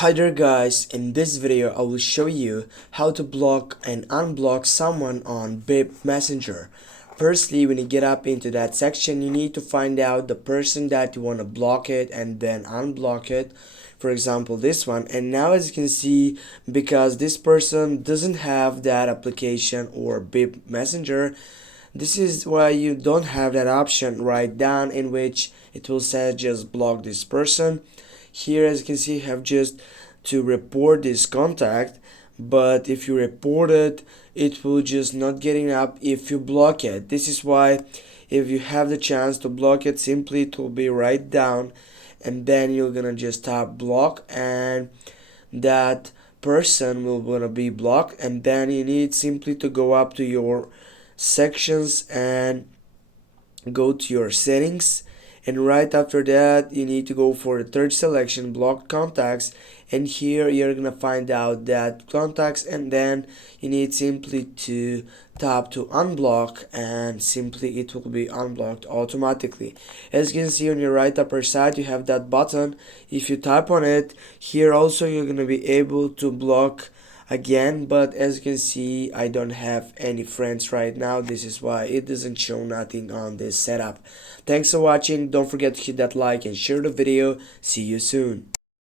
Hi there guys, in this video I will show you how to block and unblock someone on BiP Messenger. Firstly, when you get up into that section, you need to find out the person that you want to block it and then unblock it. For example, this one. And now as you can see, because this person doesn't have that application or BiP Messenger, this is why you don't have that option right down in which it will say just block this person. Here as you can see, you have just to report this contact, but if you report it, it will just not getting up if you block it. This is why if you have the chance to block it, simply it will be right down, and then you're gonna just tap block and that person will gonna be blocked. And then you need simply to go up to your sections and go to your settings, and right after that you need to go for the third selection, blocked contacts, and here you're gonna find out that contacts, and then you need simply to tap to unblock, and simply it will be unblocked automatically. As you can see on your right upper side, you have that button. If you tap on it, here also you're gonna be able to block again, but as you can see, I don't have any friends right now. This is why it doesn't show nothing on this setup. Thanks for watching. Don't forget to hit that like and share the video. See you soon.